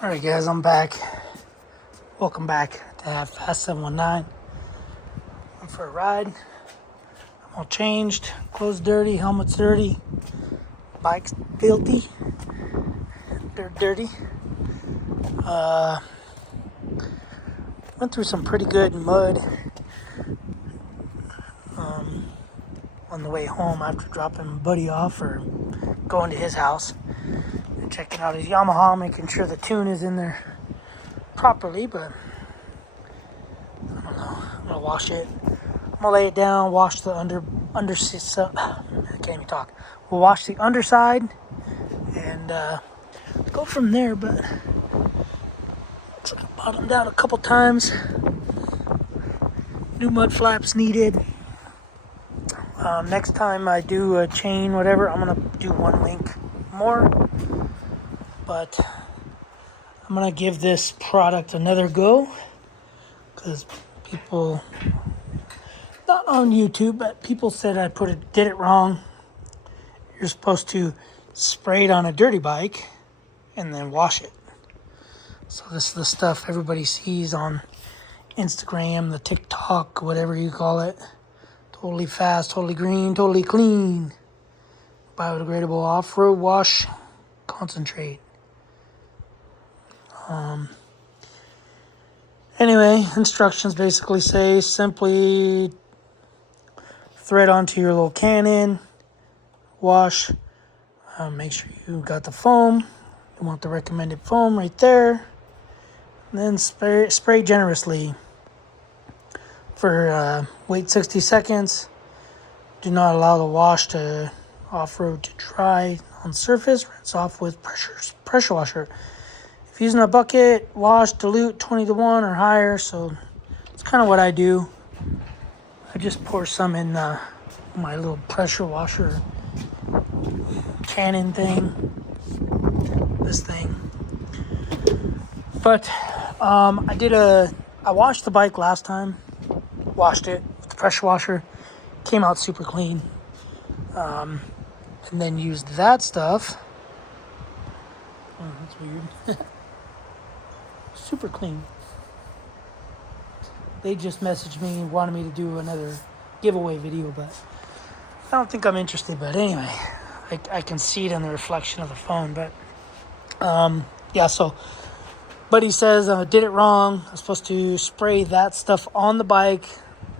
Alright guys, I'm back. Welcome back to Have Fast 719. Went for a ride. I'm all changed. Clothes dirty, helmet's dirty. Bike's filthy. They're dirty. Went through some pretty good mud on the way home after dropping my buddy off or going to his house and checking out his Yamaha, making sure the tune is in there properly, but I don't know. I'm gonna wash it. I'm gonna lay it down, wash the I can't even talk. We'll wash the underside and go from there, but it's bottomed out a couple times. New mud flaps needed. Next time I do a chain, whatever, I'm gonna do one link more, but I'm gonna give this product another go because people, not on YouTube, but people said I did it wrong. You're supposed to spray it on a dirty bike and then wash it. So this is the stuff everybody sees on Instagram, the TikTok, whatever you call it. Totally fast, totally green, totally clean. Biodegradable off-road wash concentrate. Anyway, instructions basically say simply thread onto your little cannon, wash, make sure you got the foam. You want the recommended foam right there. And then spray generously. For wait 60 seconds. Do not allow the wash to off-road to dry on surface. Rinse off with pressure washer. If using a bucket, wash, dilute 20-to-1 or higher. So it's kind of what I do. I just pour some in my little pressure washer cannon thing. This thing. But I washed the bike last time. Washed it with the pressure washer, came out super clean, and then used that stuff. Oh, that's weird. Super clean. They just messaged me and wanted me to do another giveaway video, but I don't think I'm interested. But anyway, I can see it in the reflection of the phone. But yeah, so buddy says I did it wrong. I'm supposed to spray that stuff on the bike,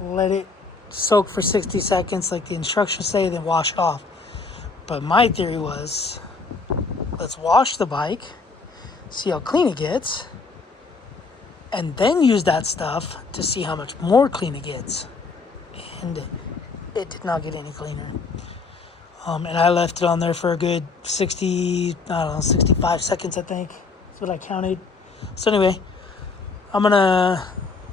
let it soak for 60 seconds like the instructions say, then wash it off. But my theory was, let's wash the bike, see how clean it gets, and then use that stuff to see how much more clean it gets. And it did not get any cleaner. And I left it on there for a good 65 seconds, I think. That's what I counted. So anyway, I'm gonna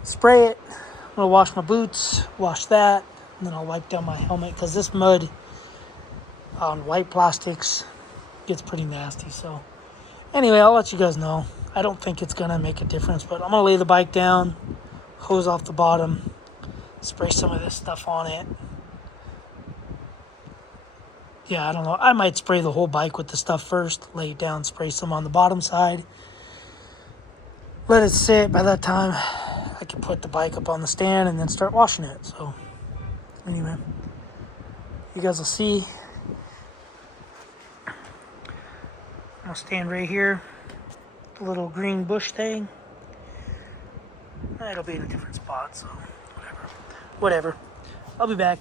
spray it. I'm gonna wash my boots, wash that, and then I'll wipe down my helmet because this mud on white plastics gets pretty nasty. So anyway, I'll let you guys know. I don't think it's gonna make a difference, but I'm gonna lay the bike down, hose off the bottom, spray some of this stuff on it. Yeah, I don't know. I might spray the whole bike with the stuff first, lay it down, spray some on the bottom side. Let it sit. By that time, I can put the bike up on the stand and then start washing it. So, anyway, you guys will see. I'm going to stand right here. The little green bush thing. It'll be in a different spot, so whatever. I'll be back.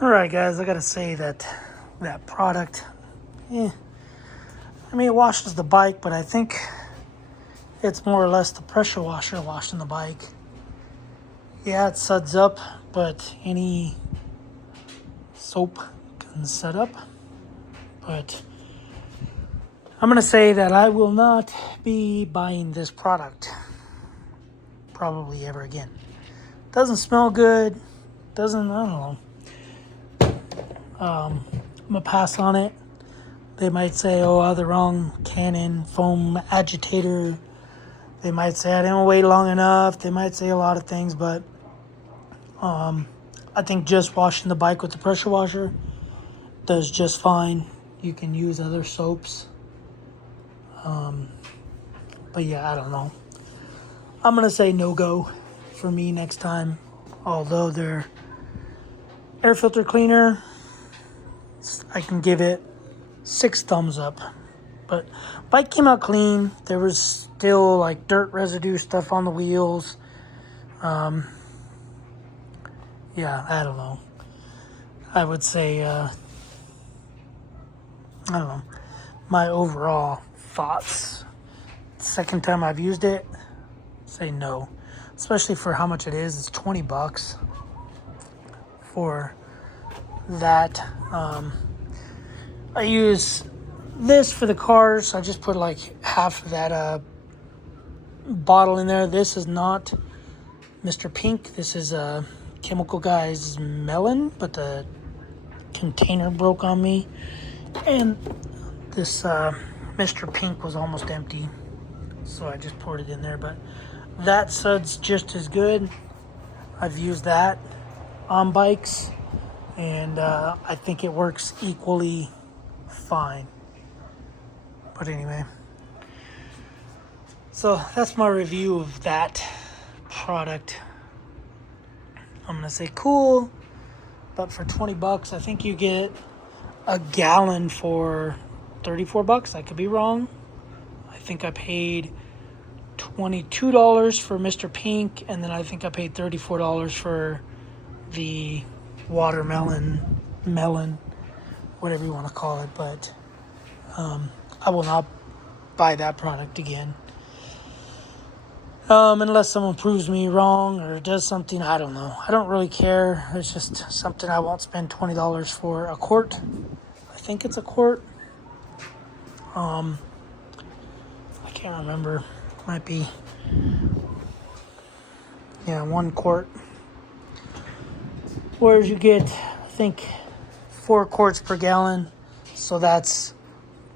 Alright, guys, I got to say that product, I mean, it washes the bike, but I think it's more or less the pressure washer washing the bike. Yeah, it suds up, but any soap can sud up. But I'm going to say that I will not be buying this product probably ever again. Doesn't smell good. I don't know. I'm going to pass on it. They might say, oh, I have the wrong cannon foam agitator. They might say I didn't wait long enough. They might say a lot of things, but I think just washing the bike with the pressure washer does just fine. You can use other soaps. But yeah, I don't know. I'm going to say no go for me next time. Although their air filter cleaner, I can give it 6 thumbs up. But bike came out clean. There was still like dirt residue stuff on the wheels. Yeah, I don't know. I would say, I don't know. My overall thoughts, second time I've used it, say no. Especially for how much it is. It's $20 for that. I use this for the cars. I just put like half of that bottle in there. This is not Mr. Pink. This is Chemical Guy's melon, but the container broke on me. And this Mr. Pink was almost empty, so I just poured it in there. But that sud's just as good. I've used that on bikes, and I think it works equally fine. But anyway, so that's my review of that product. I'm gonna say cool, but for $20, I think you get a gallon for $34. I could be wrong. I think I paid $22 for Mr. Pink, and then I think I paid $34 for the watermelon, whatever you want to call it. But I will not buy that product again. Unless someone proves me wrong or does something, I don't know. I don't really care. It's just something I won't spend $20 for a quart. I think it's a quart. I can't remember. Might be, yeah, 1 quart. Whereas you get, I think, 4 quarts per gallon. So that's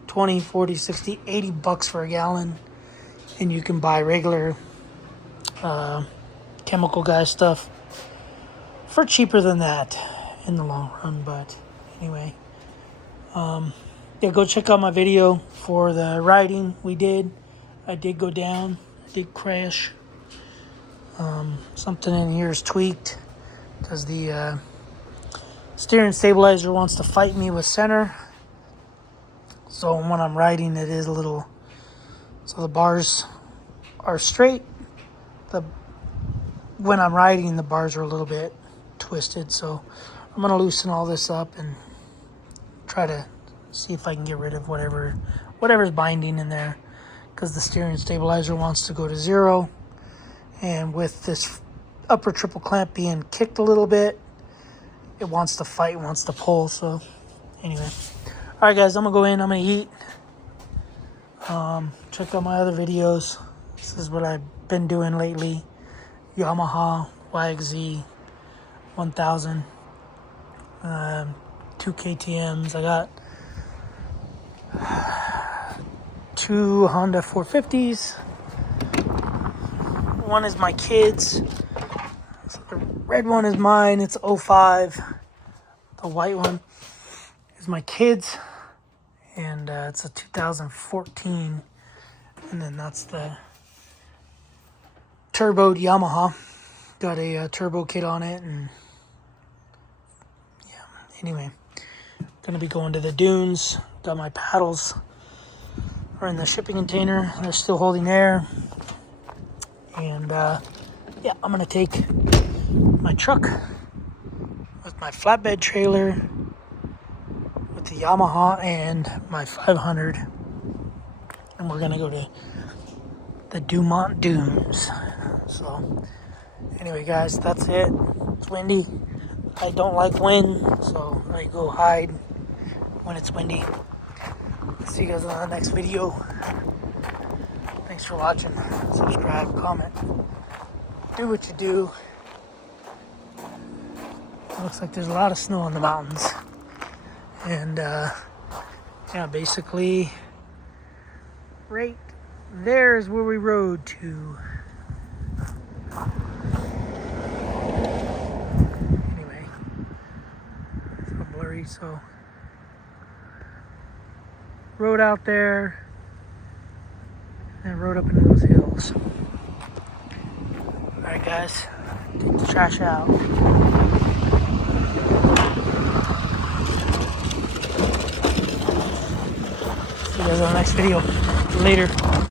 20, 40, 60, $80 for a gallon. And you can buy regular Chemical Guy stuff for cheaper than that in the long run. But anyway, yeah, go check out my video for the riding we did. I did go down, I did crash. Something in here is tweaked because the steering stabilizer wants to fight me with center. So when I'm riding, it is a little, so the bars are straight. When I'm riding, the bars are a little bit twisted. So I'm going to loosen all this up and try to see if I can get rid of whatever's binding in there, because the steering stabilizer wants to go to 0. And with this upper triple clamp being kicked a little bit, it wants to fight, wants to pull. So anyway, all right guys, I'm gonna go in, I'm gonna eat. Check out my other videos. This is what I've been doing lately. Yamaha YXZ 1000, 2 KTMs. I got 2 Honda 450s. One is my kids. So the red one is mine. It's 05. The white one is my kids. And it's a 2014. And then that's the turboed Yamaha. Got a turbo kit on it. And yeah, anyway. Gonna be going to the dunes. Got my paddles are in the shipping container. They're still holding air. And yeah, I'm gonna take my truck with my flatbed trailer with the Yamaha and my 500, and we're gonna go to the Dumont Dunes. So anyway guys, that's it. It's windy. I don't like wind, so I go hide when it's windy. See you guys on the next video. Thanks for watching. Subscribe, comment, do what you do. It looks like there's a lot of snow on the mountains. And yeah, basically right there is where we rode to. Anyway, it's all blurry, so rode out there. and rode up into those hills. Alright guys, take the trash out. See you guys on the next video. Later.